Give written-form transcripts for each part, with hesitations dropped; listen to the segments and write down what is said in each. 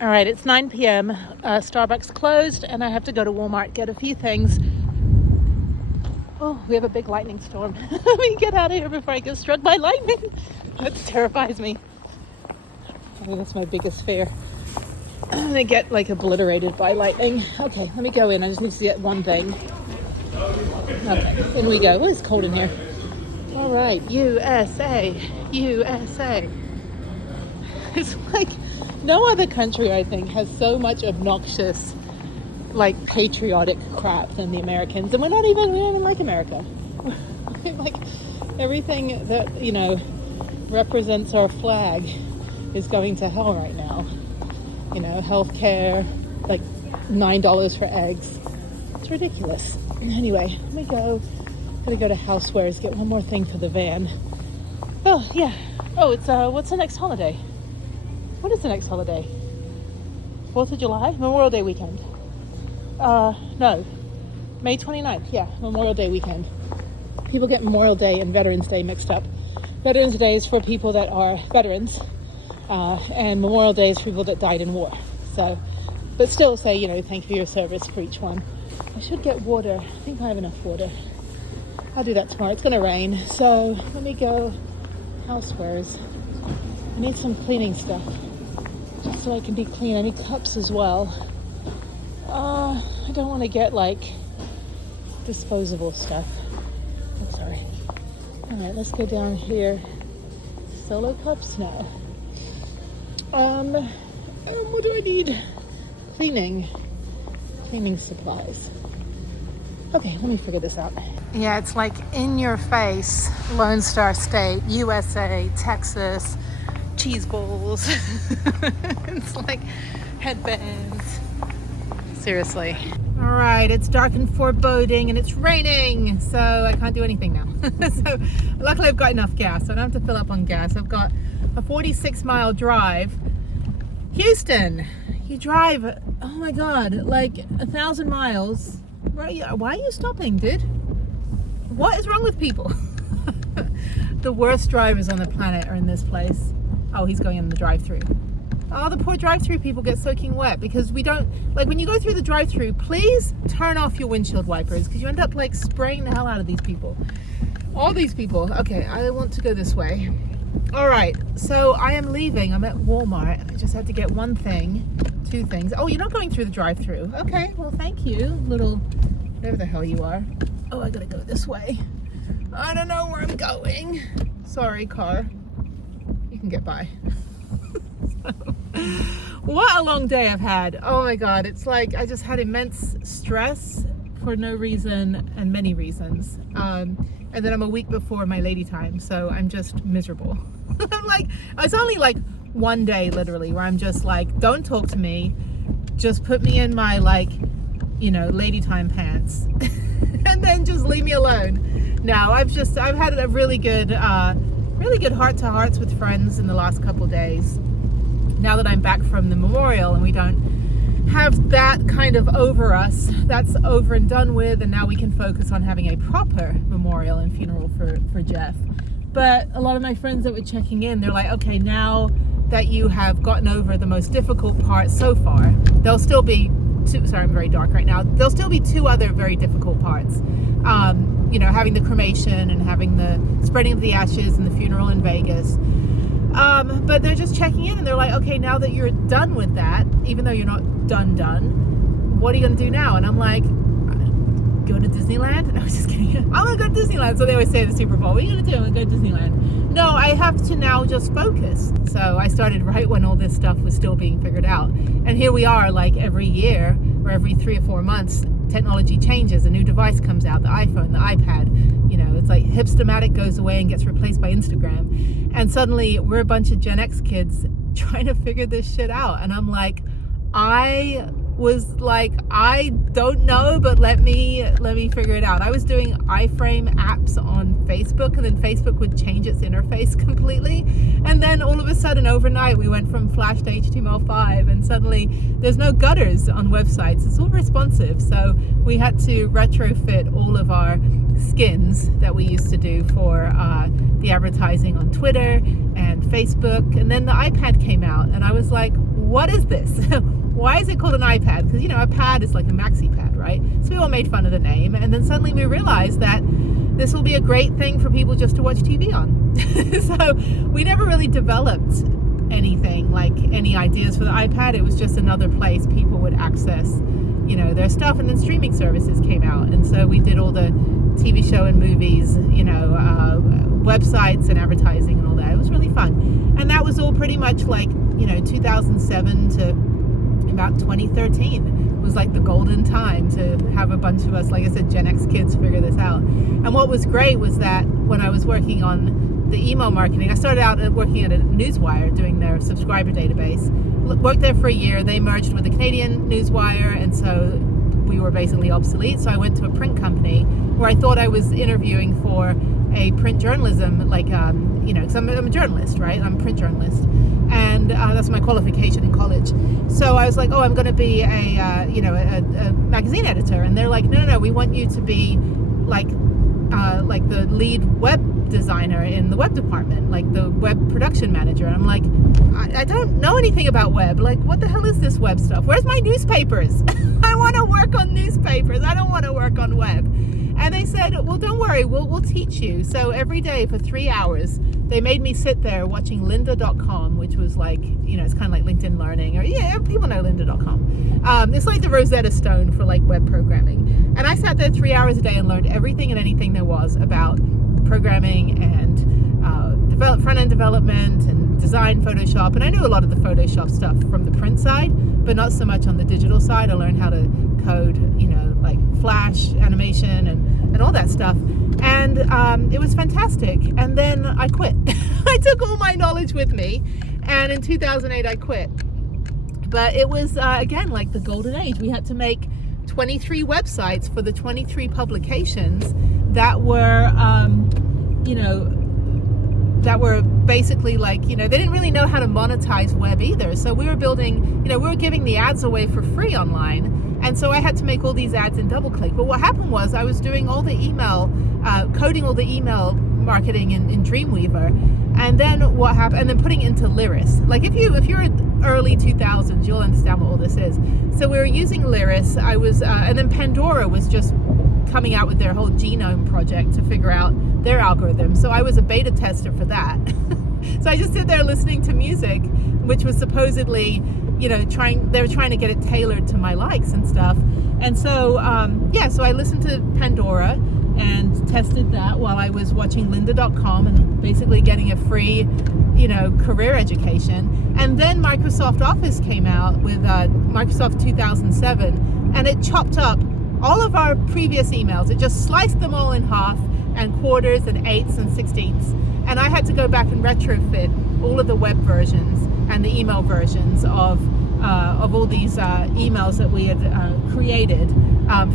All right, it's 9 p.m. Starbucks closed, and I have to go to Walmart, get a few things. Oh, we have a big lightning storm. Let me get out of here before I get struck by lightning. That terrifies me. I think that's my biggest fear. I get like obliterated by lightning. Okay, let me go in. I just need to get one thing. Okay, in we go. Oh, it's cold in here. All right, USA, USA. It's like no other country, I think, has so much obnoxious, like, patriotic crap than the Americans. And we don't even like America. Like, everything that, you know, represents our flag is going to hell right now. You know, healthcare, like $9 for eggs. It's ridiculous. Anyway, let me go. Gotta go to Housewares, get one more thing for the van. Oh, yeah. Oh, it's, what's the next holiday? What is the next holiday? 4th of July? Memorial Day weekend. No. May 29th. Yeah, Memorial Day weekend. People get Memorial Day and Veterans Day mixed up. Veterans Day is for people that are veterans, and Memorial Day is for people that died in war. So, but still say, you know, thank you for your service for each one. I should get water. I think I have enough water. I'll do that tomorrow. It's going to rain. So let me go Housewares. I need some cleaning stuff just so I can be clean. I need cups as well. I don't want to get like disposable stuff. I'm sorry. All right, let's go down here. Solo cups? No. What do I need? Cleaning supplies. Okay, let me figure this out. Yeah, it's like in your face, Lone Star State, USA, Texas, cheese bowls. It's like headbands. Seriously. All right, it's dark and foreboding and it's raining, so I can't do anything now. So luckily I've got enough gas, so I don't have to fill up on gas. I've got a 46-mile drive. Houston, you drive, oh my God, like 1,000 miles. Why are you stopping, dude? What is wrong with people? The worst drivers on the planet are in this place. Oh, he's going in the drive-thru. Oh, the poor drive-thru people get soaking wet because we don't, like when you go through the drive-thru, please turn off your windshield wipers because you end up like spraying the hell out of these people. All these people. Okay, I want to go this way. All right, so I am leaving. I'm at Walmart. I just had to get one thing, two things. Oh, you're not going through the drive-thru. Okay, well, thank you, little, whatever the hell you are. Oh, I gotta go this way. I don't know where I'm going. Sorry, car. You can get by. What a long day I've had. Oh my God, it's like I just had immense stress for no reason and many reasons. And then I'm a week before my lady time, so I'm just miserable. Like, it's only like one day literally where I'm just like, don't talk to me, just put me in my, like, you know, lady time pants and then just leave me alone. No, I've had a really good heart-to-hearts with friends in the last couple days. Now that I'm back from the memorial and we don't have that kind of over us, that's over and done with, and now we can focus on having a proper memorial and funeral for Jeff. But a lot of my friends that were checking in, they're like, okay, now that you have gotten over the most difficult part so far, there'll still be sorry, I'm very dark right now. There'll still be two other very difficult parts. You know, having the cremation and having the spreading of the ashes and the funeral in Vegas. But they're just checking in and they're like, okay, now that you're done with that, even though you're not done, what are you going to do now? And I'm like, go to Disneyland? I was just kidding. I'm going to go to Disneyland. So they always say at the Super Bowl, what are you going to do? I'm going to go to Disneyland. No, I have to now just focus. So I started right when all this stuff was still being figured out. And here we are, like every year or every 3 or 4 months, technology changes, a new device comes out, the iPhone, the iPad, you know, it's like Hipstamatic goes away and gets replaced by Instagram. And suddenly we're a bunch of Gen X kids trying to figure this shit out. And I'm like, I was like, I don't know, but let me figure it out. I was doing iframe apps on Facebook, and then Facebook would change its interface completely, and then all of a sudden overnight we went from Flash to HTML5, and suddenly there's no gutters on websites. It's all responsive. So we had to retrofit all of our skins that we used to do for the advertising on Twitter and Facebook. And then the iPad came out, and I was like, what is this? Why is it called an iPad? Because, a pad is like a maxi pad, right? So we all made fun of the name. And then suddenly we realized that this will be a great thing for people just to watch TV on. So we never really developed anything, like any ideas for the iPad. It was just another place people would access, their stuff. And then streaming services came out. And so we did all the TV show and movies, websites and advertising and all that. It was really fun. And that was all pretty much like, 2007 to about 2013 was like the golden time to have a bunch of us, like I said, Gen X kids figure this out. And what was great was that when I was working on the email marketing, I started out working at a newswire doing their subscriber database. Worked there for a year. They merged with the Canadian newswire, and so we were basically obsolete. So I went to a print company where I thought I was interviewing for a print journalism, like, because I'm a journalist, right? I'm a print journalist. And that's my qualification in college. So I was like, I'm going to be a magazine editor. And they're like, no, we want you to be like the lead web designer in the web department, like the web production manager. And I'm like, I don't know anything about web. Like, what the hell is this web stuff? Where's my newspapers? I want to work on newspapers. I don't want to work on web. And they said, well, don't worry, we'll teach you. So every day for 3 hours, they made me sit there watching lynda.com, which was like, it's kind of like LinkedIn Learning, or people know lynda.com. It's like the Rosetta Stone for like web programming. And I sat there 3 hours a day and learned everything and anything there was about programming and front-end development and design, Photoshop. And I knew a lot of the Photoshop stuff from the print side, but not so much on the digital side. I learned how to code, like Flash animation and all that stuff. And it was fantastic. And then I quit. I took all my knowledge with me. And in 2008, I quit. But it was, again, like the golden age. We had to make 23 websites for the 23 publications that were, that were basically like, they didn't really know how to monetize web either. So we were building, we were giving the ads away for free online. And so I had to make all these ads in DoubleClick. But what happened was I was doing all the email, coding all the email marketing in Dreamweaver. And then what happened, and then putting it into Lyris. Like if you're in early 2000s, you'll understand what all this is. So we were using Lyris. I was, and then Pandora was just coming out with their whole genome project to figure out their algorithm. So I was a beta tester for that. So I just sit there listening to music, which was supposedly, they were trying to get it tailored to my likes and stuff. And so, so I listened to Pandora and tested that while I was watching lynda.com and basically getting a free, career education. And then Microsoft Office came out with Microsoft 2007, and it chopped up all of our previous emails. It just sliced them all in half, and quarters and eighths and sixteenths. And I had to go back and retrofit all of the web versions and the email versions of all these emails that we had created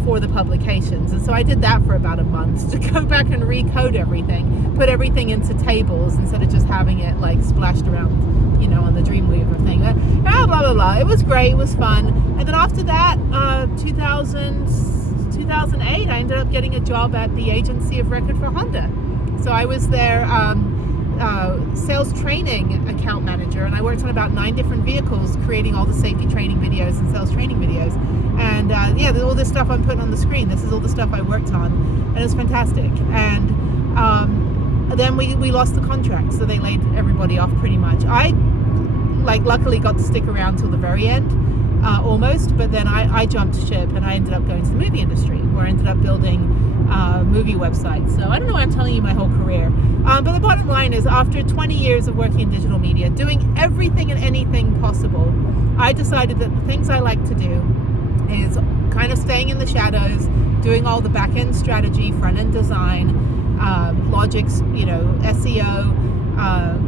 for the publications. And so I did that for about a month to go back and recode everything, put everything into tables instead of just having it like splashed around, on the Dreamweaver thing. Blah, blah, blah. It was great. It was fun. And then after that, 2008, I ended up getting a job at the agency of record for Honda. So I was their sales training account manager, and I worked on about 9 different vehicles, creating all the safety training videos and sales training videos. And all this stuff I'm putting on the screen, this is all the stuff I worked on, and it was fantastic. And then we lost the contract, so they laid everybody off pretty much. I luckily got to stick around till the very end, almost, but then I jumped ship and I ended up going to the movie industry, where I ended up building movie websites. So I don't know why I'm telling you my whole career, but the bottom line is, after 20 years of working in digital media, doing everything and anything possible, I decided that the things I like to do is kind of staying in the shadows, doing all the back-end strategy, front-end design, logics, SEO,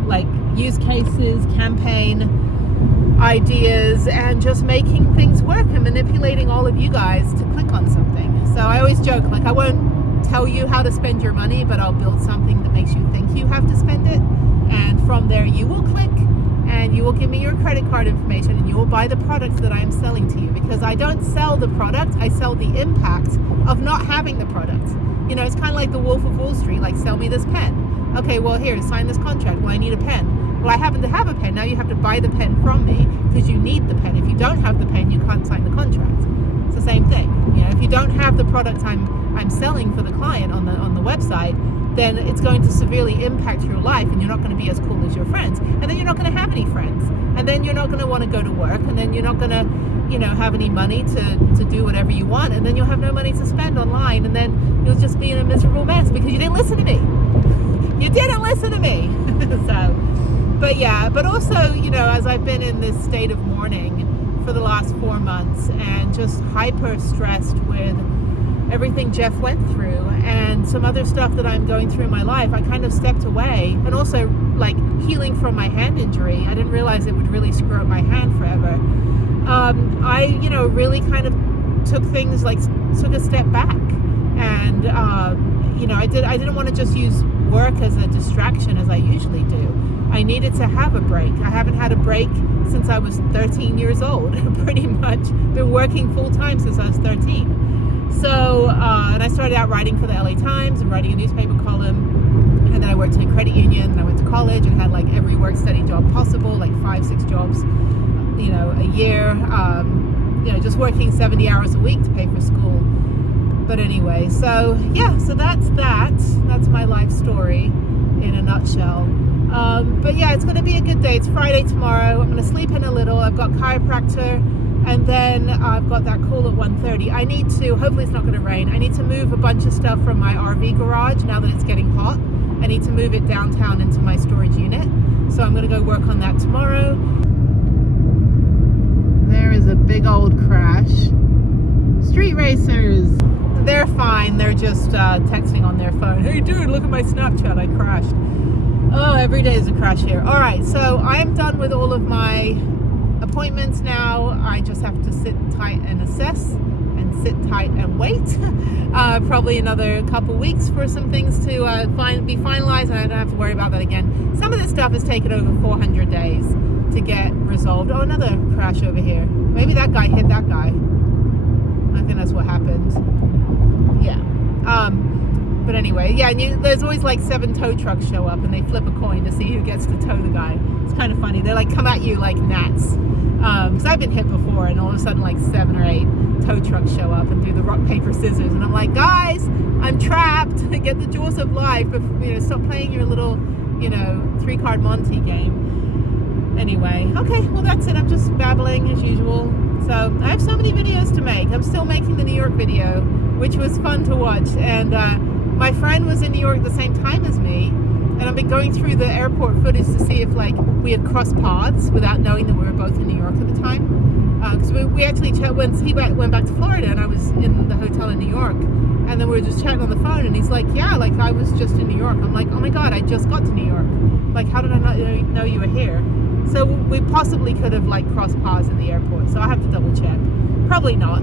like use cases, campaign ideas, and just making things work and manipulating all of you guys to click on something. So I always joke, like, I won't tell you how to spend your money, but I'll build something that makes you think you have to spend it, and from there you will click and you will give me your credit card information and you will buy the products that I am selling to you, because I don't sell the product, I sell the impact of not having the product. You know, it's kind of like the Wolf of Wall Street, like, sell me this pen. Okay, well, here, sign this contract. Well, I need a pen. Well, I happen to have a pen. Now you have to buy the pen from me because you need the pen. If you don't have the pen, you can't sign the contract. It's the same thing. You know, if you don't have the product I'm selling for the client on the website, then it's going to severely impact your life, and you're not going to be as cool as your friends. And then you're not going to have any friends. And then you're not going to want to go to work. And then you're not going to, you know, have any money to do whatever you want. And then you'll have no money to spend online. And then you'll just be in a miserable mess because you didn't listen to me. You didn't listen to me. So, but yeah, but also, you know, as I've been in this state of mourning for the last 4 months and just hyper stressed with everything Jeff went through and some other stuff that I'm going through in my life, I kind of stepped away. And also, like, healing from my hand injury, I didn't realize it would really screw up my hand forever. I, you know, really kind of took a step back, and you know, I didn't want to just use work as a distraction as I usually do. I needed to have a break. I haven't had a break since I was 13 years old. Pretty much been working full time since I was 13. So, and I started out writing for the LA Times and writing a newspaper column, and then I worked in a credit union, and I went to college and had like every work study job possible, like 5-6 jobs, you know, a year, you know, just working 70 hours a week to pay for school. But anyway, so yeah, so that's my life story in a nutshell. But yeah, it's going to be a good day. It's Friday tomorrow. I'm going to sleep in a little. I've got chiropractor, and then I've got that call at 1:30. I need to, hopefully it's not going to rain, I need to move a bunch of stuff from my RV garage now that it's getting hot. I need to move it downtown into my storage unit. So I'm going to go work on that tomorrow. There is a big old crash. Street racers. They're fine. They're just texting on their phone. Hey dude, look at my Snapchat. I crashed. Oh, every day is a crash here. All right, so I am done with all of my appointments now. I just have to sit tight and assess, and sit tight and wait. Probably another couple weeks for some things to be finalized, and I don't have to worry about that again. Some of this stuff has taken over 400 days to get resolved. Oh, another crash over here. Maybe that guy hit that guy. I think that's what happened. Yeah. But anyway, yeah, and there's always like 7 tow trucks show up, and they flip a coin to see who gets to tow the guy. It's kind of funny. They like come at you like gnats. Because I've been hit before, and all of a sudden like 7 or 8 tow trucks show up and do the rock, paper, scissors. And I'm like, guys, I'm trapped. Get the jaws of life. If, you know, stop playing your little, you know, 3-card Monty game. Anyway, okay, well that's it. I'm just babbling as usual. So I have so many videos to make. I'm still making the New York video, which was fun to watch. And my friend was in New York at the same time as me, and I've been going through the airport footage to see if like we had crossed paths without knowing that we were both in New York at the time. Because we actually when he went back to Florida, and I was in the hotel in New York, and then we were just chatting on the phone, and he's like, yeah, like I was just in New York. I'm like, oh my god, I just got to New York. Like, how did I not know you were here? So we possibly could have like crossed paths at the airport. So I have to double check. Probably not.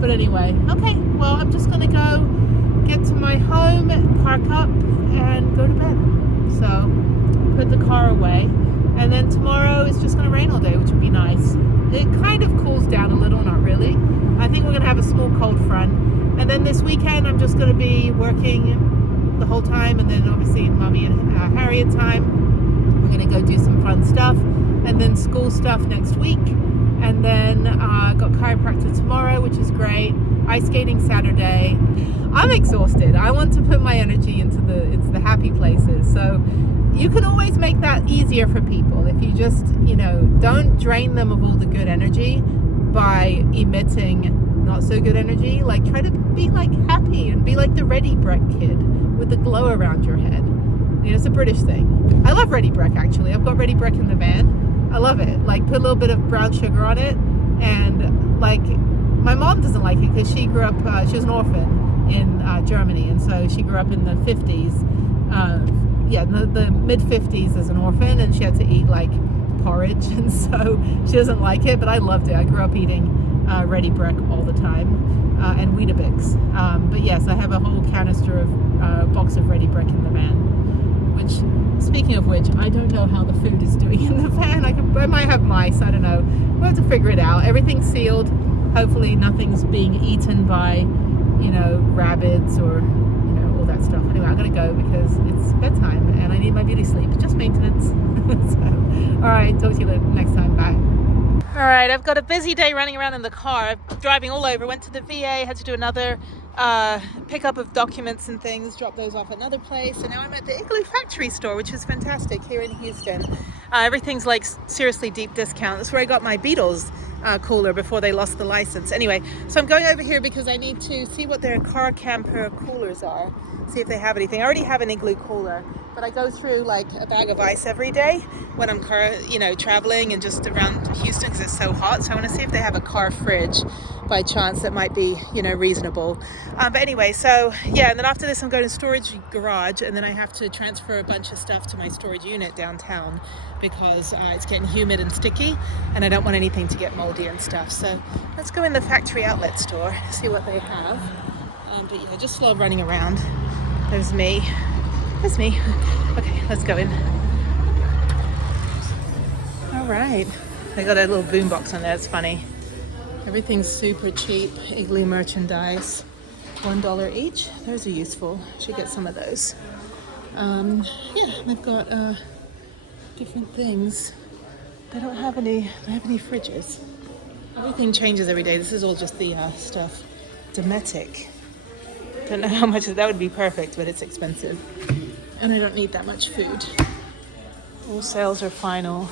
But anyway, okay. Well, I'm just gonna go get to my home, park up, and go to bed. So put the car away, and then tomorrow it's just gonna rain all day, which would be nice. It kind of cools down a little, not really. I think we're gonna have a small cold front, and then this weekend I'm just gonna be working the whole time, and then obviously Mommy and Harriet time. We're going to go do some fun stuff, and then school stuff next week, and then got chiropractor tomorrow, which is great. Ice skating Saturday. I'm exhausted. I want to put my energy into the happy places. So you can always make that easier for people if you just, you know, don't drain them of all the good energy by emitting not so good energy. Like, try to be like happy and be like the Ready Brek kid with the glow around your head. You know, it's a British thing. I love Ready Brek, actually. I've got Ready Brek in the van. I love it. Like, put a little bit of brown sugar on it. And, like, my mom doesn't like it because she grew up, she was an orphan in Germany. And so she grew up in the 50s. The mid-50s as an orphan. And she had to eat, like, porridge. And so she doesn't like it. But I loved it. I grew up eating Ready Brek all the time. And Weetabix. But yes, I have a whole canister of box of Ready Brek in the van. Which, speaking of which, I don't know how the food is doing in the van. I might have mice, I don't know. We'll have to figure it out. Everything's sealed. Hopefully nothing's being eaten by you know, rabbits or, you know, all that stuff. Anyway, I'm gonna go because it's bedtime and I need my beauty sleep. Just maintenance. So, all right, talk to you next time. Bye. All right, I've got a busy day running around in the car. I'm driving all over. Went to the VA, had to do another pickup of documents and things, drop those off at another place, and now I'm at the Igloo Factory store, which is fantastic here in Houston. Everything's like seriously deep discount. That's where I got my Beatles cooler before they lost the license. Anyway, so I'm going over here because I need to see what their car camper coolers are, see if they have anything. I already have an Igloo cooler, but I go through like a bag of ice every day when I'm traveling and just around Houston because it's so hot. So I want to see if they have a car fridge by chance that might be, you know, reasonable. But anyway, so yeah, and then after this I'm going to storage garage, and then I have to transfer a bunch of stuff to my storage unit downtown because it's getting humid and sticky and I don't want anything to get moldy and stuff. So let's go in the factory outlet store, see what they have. But yeah, just slow running around. There's me. There's me. Okay, let's go in. All right. They got a little boom box on there. It's funny. Everything's super cheap. Igloo merchandise. $1 each. Those are useful. Should get some of those. Yeah, they've got different things. They don't have any fridges. Everything changes every day. This is all just the stuff. Dometic. Don't know how much that would be perfect, but it's expensive. And I don't need that much food. All sales are final.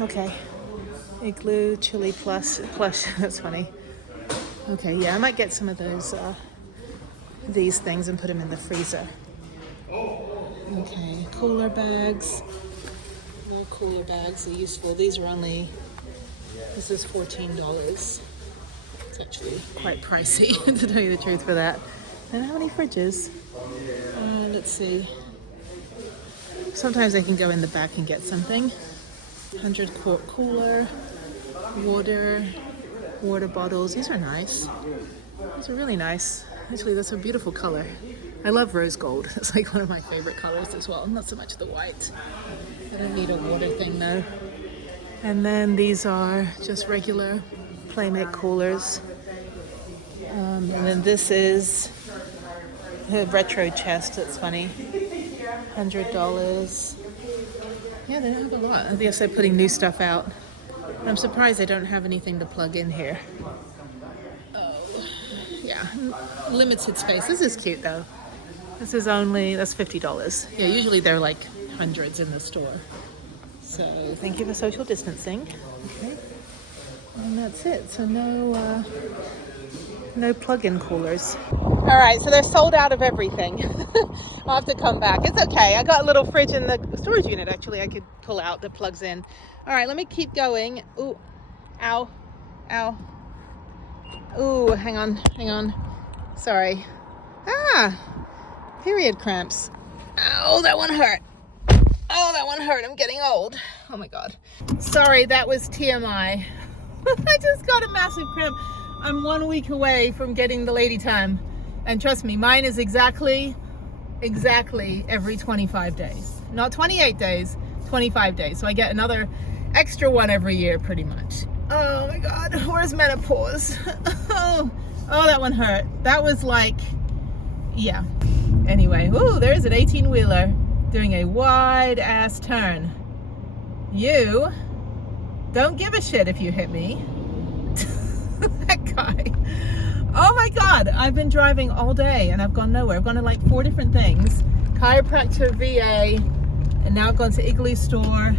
Okay. Igloo, chili plush. That's funny. Okay, yeah, I might get some of those, these things and put them in the freezer. Okay, cooler bags. More cooler bags are useful. These are only, this is $14. It's actually quite pricey, to tell you the truth for that. I don't have any fridges. Let's see. Sometimes I can go in the back and get something. 100 quart cooler, water bottles. These are nice. These are really nice. Actually, that's a beautiful color. I love rose gold. It's like one of my favorite colors as well. Not so much the white. I don't need a water thing though. And then these are just regular Playmate coolers. And then this is a retro chest. That's funny. $100. Yeah, they don't have a lot. I guess they're putting new stuff out. I'm surprised they don't have anything to plug in here. Oh, yeah, limited space. This is cute though. This is only, that's $50. Yeah, usually they're like hundreds in the store. So thank you for social distancing. Okay. And that's it. So no plug-in coolers. All right, so they're sold out of everything. I'll have to come back. It's okay. I got a little fridge in the storage unit, actually, I could pull out that plugs in. All right, let me keep going. Ooh, ow, ow. Ooh, hang on. Sorry. Ah, period cramps. Oh, that one hurt. Oh, that one hurt. I'm getting old. Oh my God. Sorry, that was TMI. I just got a massive cramp. I'm 1 week away from getting the lady time. And trust me, mine is exactly every 25 daes. Not 28 days, 25 days. So I get another extra one every year pretty much. Oh my God, where's menopause? Oh, that one hurt. That was like, yeah. Anyway, ooh, there's an 18-wheeler doing a wide ass turn. You don't give a shit if you hit me. That guy. Oh my God, I've been driving all day and I've gone nowhere. I've gone to like 4 different things. Chiropractor, VA, and now I've gone to Igloo store.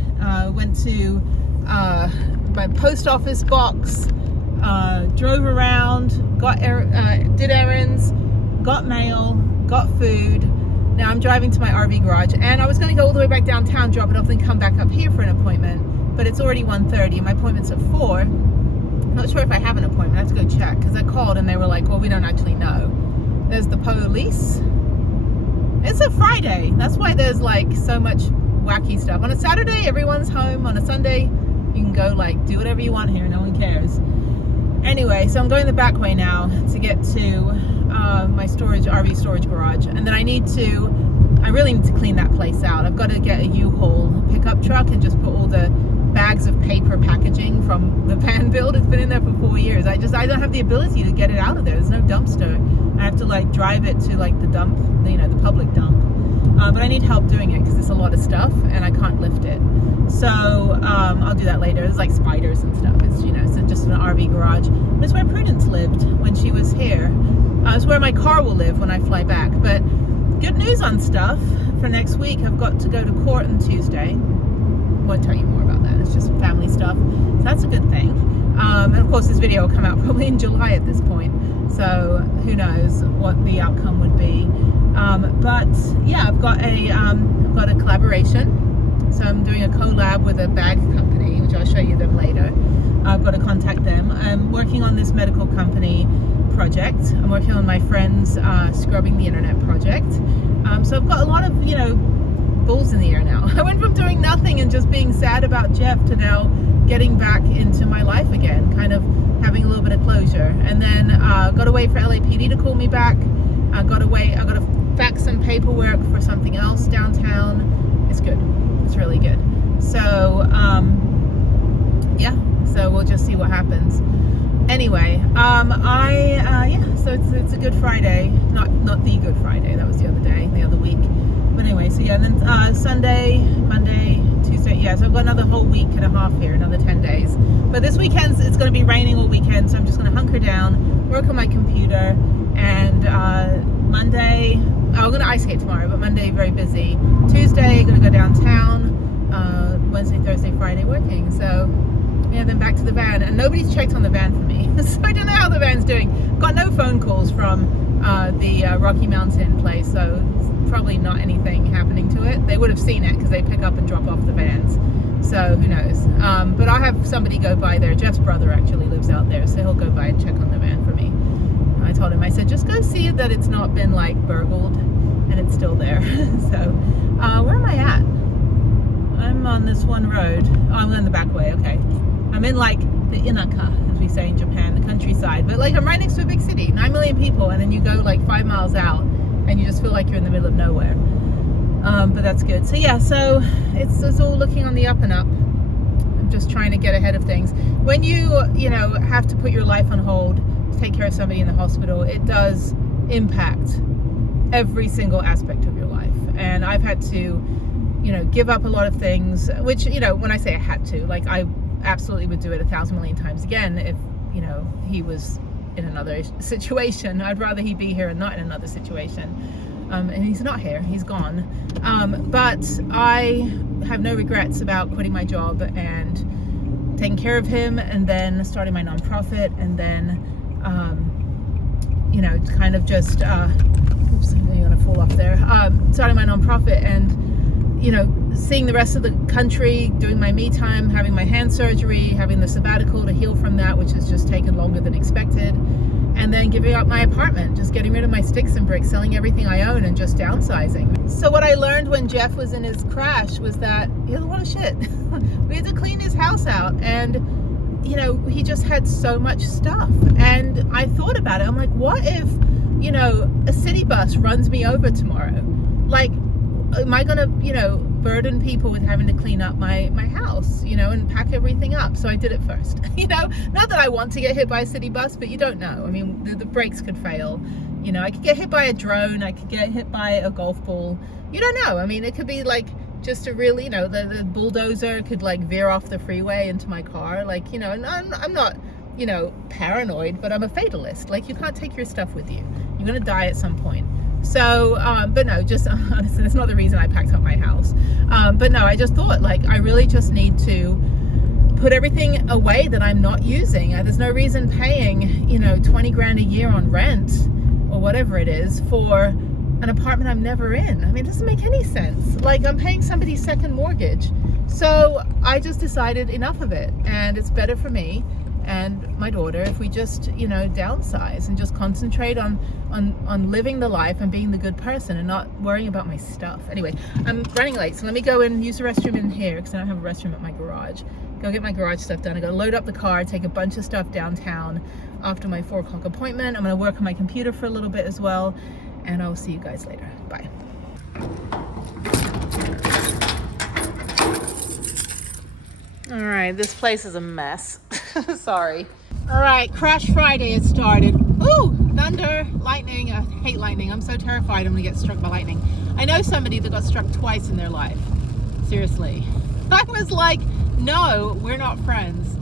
Went to my post office box, drove around, did errands, got mail, got food. Now I'm driving to my RV garage, and I was going to go all the way back downtown, drop it off, then come back up here for an appointment, but it's already 1:30. My appointment's at 4. I'm not sure if I have an appointment. I have to go check, because I called and they were like, well, we don't actually know. There's the police. It's a Friday. That's why there's like so much wacky stuff. On a Saturday, everyone's home. On a Sunday, you can go like do whatever you want here. No one cares. Anyway, so I'm going the back way now to get to my RV storage garage. And then I really need to clean that place out. I've got to get a U-Haul pickup truck and just put all the bags of paper packaging from the VANBUILD. It's been in there for 4 years. I don't have the ability to get it out of there. There's no dumpster. I have to like drive it to like the dump, you know, the public dump. But I need help doing it because it's a lot of stuff and I can't lift it. So I'll do that later. There's like spiders and stuff. It's, you know, it's just an RV garage. It's where Prudence lived when she was here. It's where my car will live when I fly back. But good news on stuff for next week. I've got to go to court on Tuesday. Won't tell you more about that. It's just family stuff. So that's a good thing. And of course this video will come out probably in July at this point. So who knows what the outcome would be. But yeah, I've got a collaboration. So I'm doing a collab with a bag company, which I'll show you them later. I've got to contact them. I'm working on this medical company project. I'm working on my friend's scrubbing the internet project. So I've got a lot of, you know, balls in the air now. I went from doing nothing and just being sad about Jeff to now getting back into my life again, kind of having a little bit of closure. And then got to wait for LAPD to call me back. I got to fax some paperwork for something else downtown. It's good. It's really good. So yeah, so we'll just see what happens. Anyway, so it's a Good Friday, not the Good Friday. That was the other day, the other week. But anyway, so yeah, and then Sunday, Monday, Tuesday. Yeah, so I've got another whole week and a half here, another 10 days. But this weekend it's going to be raining all weekend, so I'm just going to hunker down, work on my computer, and Monday. I'm going to ice skate tomorrow, but Monday very busy. Tuesday, going to go downtown. Wednesday, Thursday, Friday working. So yeah, then back to the van. And nobody's checked on the van for me. So I don't know how the van's doing. Got no phone calls from the Rocky Mountain place. So probably not anything happening to it. They would have seen it because they pick up and drop off the vans. So who knows. But I'll have somebody go by there. Jeff's brother actually lives out there. So he'll go by and check on the van for me. I told him, I said, just go see that it's not been like burgled and it's still there. So where am I at? I'm on this one road. Oh, I'm on the back way. Okay. I'm in like the inaka, as we say in Japan, the countryside. But like I'm right next to a big city, 9 million people, and then you go like 5 miles out and you just feel like you're in the middle of nowhere. But that's good. So yeah, so it's all looking on the up and up. I'm just trying to get ahead of things. When you know, have to put your life on hold to take care of somebody in the hospital, it does impact every single aspect of your life. And I've had to, you know, give up a lot of things, which, you know, when I say I had to, like I absolutely would do it 1,000 million times again if, you know, he was in another situation. I'd rather he be here and not in another situation. And he's not here, he's gone. But I have no regrets about quitting my job and taking care of him, and then starting my nonprofit, and then you know, kind of just oops, I'm gonna fall off there. Starting my nonprofit and, you know, seeing the rest of the country, doing my me time, having my hand surgery, having the sabbatical to heal from that, which has just taken longer than expected, and then giving up my apartment, just getting rid of my sticks and bricks, selling everything I own, and just downsizing. So what I learned when Jeff was in his crash was that he had a lot of shit. We had to clean his house out, and you know, he just had so much stuff. And I thought about it. I'm like, what if, you know, a city bus runs me over tomorrow? Like, am I gonna, you know, burden people with having to clean up my house, you know, and pack everything up? So I did it first. You know, not that I want to get hit by a city bus, but you don't know. I mean, the brakes could fail. You know, I could get hit by a drone. I could get hit by a golf ball. You don't know. I mean, it could be like just a really, you know, the bulldozer could like veer off the freeway into my car. Like, you know, and I'm not, you know, paranoid, but I'm a fatalist. Like, you can't take your stuff with you. You're gonna die at some point. So, but no, just honestly, that's not the reason I packed up my house. But no, I just thought, like, I really just need to put everything away that I'm not using. There's no reason paying, you know, 20 grand a year on rent or whatever it is for an apartment I'm never in. I mean, it doesn't make any sense. Like, I'm paying somebody's second mortgage. So I just decided enough of it, and it's better for me and my daughter if we just, you know, downsize and just concentrate on living the life and being the good person and not worrying about my stuff. Anyway, I'm running late, so let me go and use the restroom in here because I don't have a restroom at my garage. Go get my garage stuff done. I gotta load up the car, take a bunch of stuff downtown after my 4 o'clock appointment. I'm gonna work on my computer for a little bit as well, and I'll see you guys later. Bye. All right, this place is a mess. Sorry. All right, Crash Friday has started. Ooh, thunder, lightning. I hate lightning. I'm so terrified I'm gonna get struck by lightning. I know somebody that got struck twice in their life. Seriously. I was like, no, we're not friends.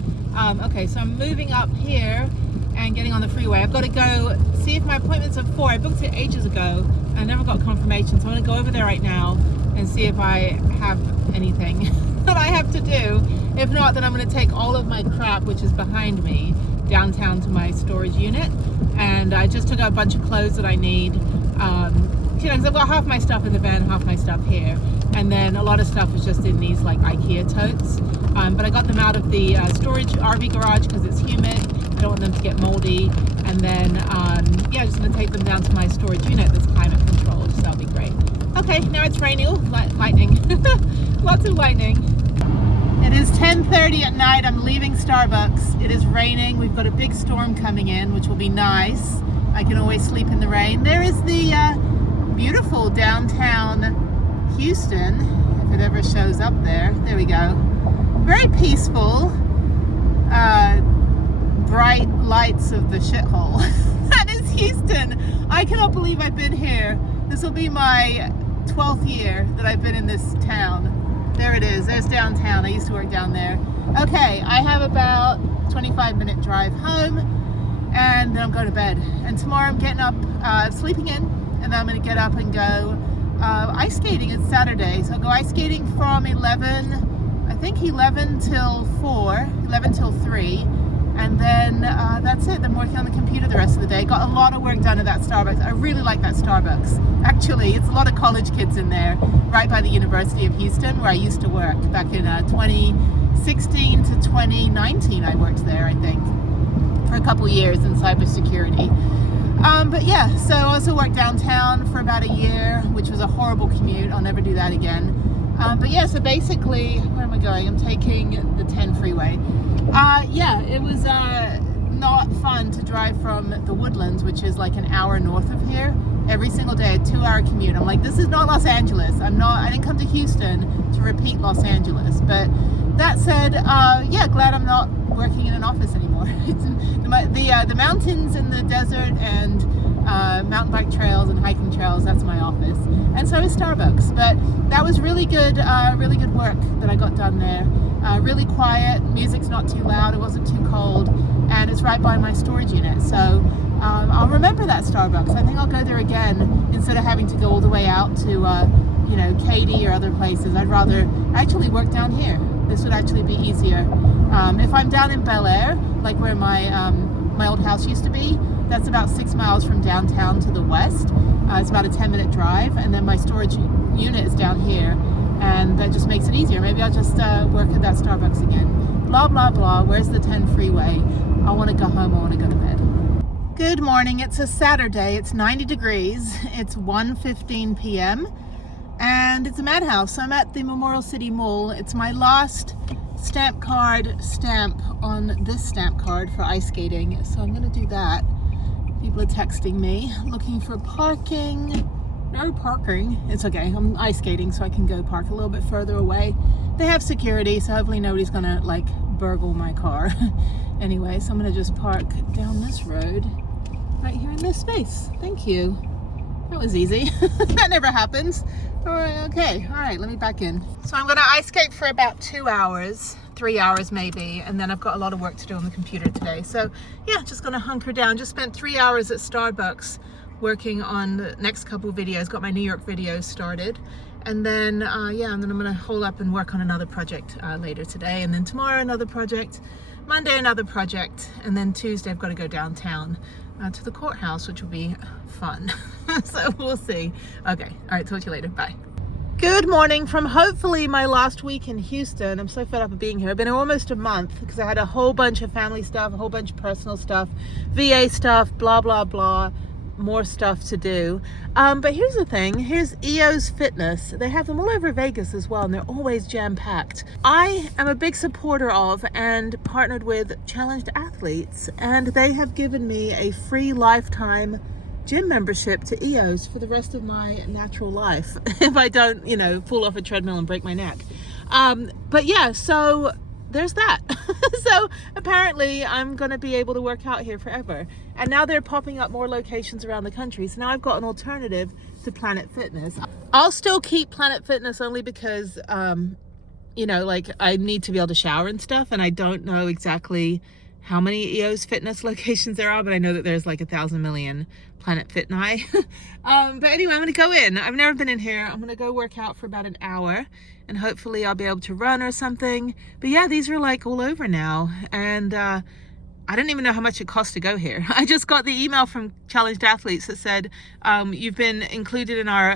Okay, so I'm moving up here and getting on the freeway. I've got to go see if my appointment's at 4. I booked it ages ago. I never got confirmation, so I'm gonna go over there right now and see if I have anything that I have to do. If not, then I'm going to take all of my crap, which is behind me, downtown to my storage unit. And I just took out a bunch of clothes that I need. Because I've got half my stuff in the van, half my stuff here. And then a lot of stuff is just in these like IKEA totes. But I got them out of the storage RV garage because it's humid. I don't want them to get moldy. And then, yeah, just going to take them down to my storage unit that's climate controlled. So that'll be great. Okay, now it's raining. Ooh, lightning. Lots of lightning. It is 10:30 at night. I'm leaving Starbucks. It is raining. We've got a big storm coming in, which will be nice. I can always sleep in the rain. There is the beautiful downtown Houston, if it ever shows up there. There we go. Very peaceful. Bright lights of the shithole. That is Houston. I cannot believe I've been here. This will be my 12th year that I've been in this town. There it is. There's downtown. I used to work down there. Okay, I have about 25-minute drive home, and then I'm going to bed. And tomorrow I'm getting up, sleeping in, and then I'm going to get up and go ice skating. It's Saturday, so I'll go ice skating from 11 till 4, 11 till 3. And then that's it. I'm working on the computer the rest of the day. Got a lot of work done at that Starbucks. I really like that Starbucks. Actually, it's a lot of college kids in there, right by the University of Houston, where I used to work back in 2016 to 2019. I worked there, I think, for a couple years in cybersecurity. But yeah, so I also worked downtown for about a year, which was a horrible commute. I'll never do that again. But yeah, so basically, where am I going? I'm taking the 10 freeway. Yeah, it was not fun to drive from the Woodlands, which is like an hour north of here, every single day, a 2-hour commute. I'm like, this is not Los Angeles. I didn't come to Houston to repeat Los Angeles. But that said, yeah, glad I'm not working in an office anymore. The mountains and the desert and mountain bike trails and hiking trails, that's my office. And so is Starbucks. But that was really good work that I got done there. Really quiet, music's not too loud, it wasn't too cold, and it's right by my storage unit. So I'll remember that Starbucks. I think I'll go there again instead of having to go all the way out to, you know, Katy or other places. I'd rather actually work down here. This would actually be easier. If I'm down in Bel Air, like where my old house used to be, that's about 6 miles from downtown to the west. It's about a 10-minute drive, and then my storage unit is down here, and that just makes it easier. Maybe I'll just work at that Starbucks again. Blah, blah, blah. Where's the 10 freeway? I want to go home. I want to go to bed. Good morning. It's a Saturday. It's 90 degrees. It's 1:15 p.m. and it's a madhouse. I'm at the Memorial City Mall. It's my last stamp card stamp on this stamp card for ice skating. So I'm going to do that. People are texting me, looking for parking. No parking. It's okay. I'm ice skating, so I can go park a little bit further away. They have security, so hopefully nobody's gonna like burgle my car. Anyway, so I'm gonna just park down this road right here in this space. Thank you. That was easy. That never happens. All right, okay. All right, let me back in. So I'm gonna ice skate for about 2 hours, 3 hours maybe, and then I've got a lot of work to do on the computer today. So yeah, just gonna hunker down. Just spent 3 hours at Starbucks working on the next couple of videos, got my New York videos started, and then yeah, and then I'm gonna hole up and work on another project later today, and then tomorrow another project, Monday another project, and then Tuesday I've got to go downtown to the courthouse, which will be fun. So we'll see. Okay, all right, talk to you later. Bye. Good morning from hopefully my last week in Houston. I'm so fed up of being here. I've been here almost a month because I had a whole bunch of family stuff, a whole bunch of personal stuff, VA stuff, blah blah blah, more stuff to do. But here's the thing, here's EOS Fitness. They have them all over Vegas as well, and they're always jam-packed. I am a big supporter of and partnered with Challenged Athletes, and they have given me a free lifetime gym membership to EOS for the rest of my natural life if I don't, you know, fall off a treadmill and break my neck. But yeah, so there's that. So apparently I'm going to be able to work out here forever. And now they're popping up more locations around the country. So now I've got an alternative to Planet Fitness. I'll still keep Planet Fitness only because, you know, like I need to be able to shower and stuff. And I don't know exactly how many EOS Fitness locations there are, but I know that there's like 1,000 million Planet Fitni. But anyway, I'm gonna go in. I've never been in here. I'm gonna go work out for about an hour and hopefully I'll be able to run or something. But yeah, these are like all over now. And I didn't even know how much it cost to go here. I just got the email from Challenged Athletes that said, you've been included in our,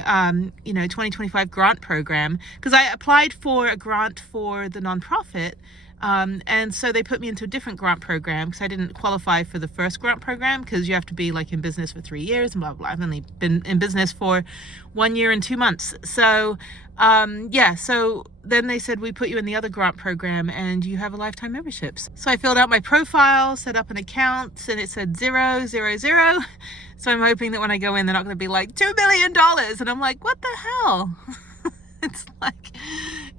you know, 2025 grant program. Because I applied for a grant for the nonprofit. And so they put me into a different grant program because I didn't qualify for the first grant program because you have to be like in business for 3 years and blah, blah, blah. I've only been in business for 1 year and 2 months. So, yeah, so then they said, we put you in the other grant program and you have a lifetime memberships. So I filled out my profile, set up an account, and it said 000. So I'm hoping that when I go in, they're not going to be like $2 million. And I'm like, what the hell? It's like,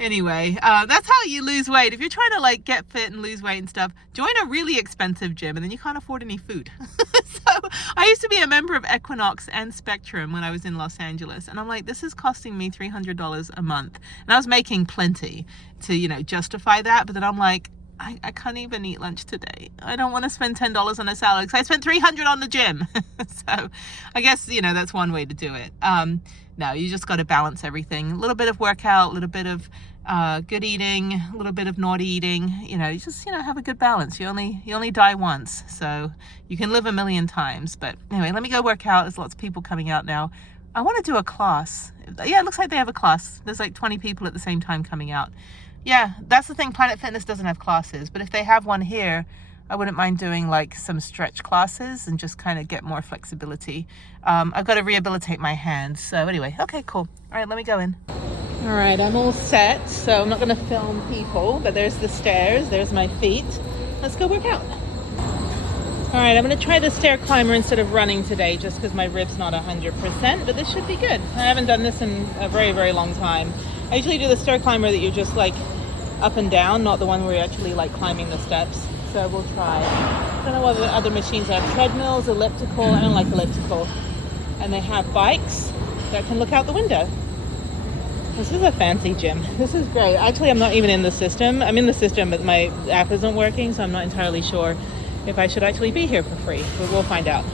anyway, that's how you lose weight. If you're trying to like get fit and lose weight and stuff, join a really expensive gym and then you can't afford any food. So I used to be a member of Equinox and Spectrum when I was in Los Angeles. And I'm like, this is costing me $300 a month. And I was making plenty to, you know, justify that. But then I'm like, I can't even eat lunch today. I don't want to spend $10 on a salad because I spent $300 on the gym. So I guess, you know, that's one way to do it. No, you just got to balance everything. A little bit of workout, a little bit of good eating, a little bit of naughty eating. You know, you just, you know, have a good balance. You only die once, so you can live 1,000,000 times. But anyway, let me go work out. There's lots of people coming out now. I want to do a class. Yeah, it looks like they have a class. There's like 20 people at the same time coming out. Yeah, that's the thing. Planet Fitness doesn't have classes, but if they have one here, I wouldn't mind doing like some stretch classes and just kind of get more flexibility. I've got to rehabilitate my hands. So anyway, okay, cool. All right, let me go in. All right, I'm all set. So I'm not going to film people, but there's the stairs. There's my feet. Let's go work out. All right, I'm going to try the stair climber instead of running today just because my rib's not 100%, but this should be good. I haven't done this in a very, very long time. I usually do the stair climber that you're just like up and down, not the one where you're actually like climbing the steps. So we'll try. I don't know what other machines have. Treadmills, elliptical. I don't like elliptical. And they have bikes that can look out the window. This is a fancy gym. This is great. Actually, I'm not even in the system. I'm in the system, but my app isn't working, so I'm not entirely sure if I should actually be here for free. But we'll find out.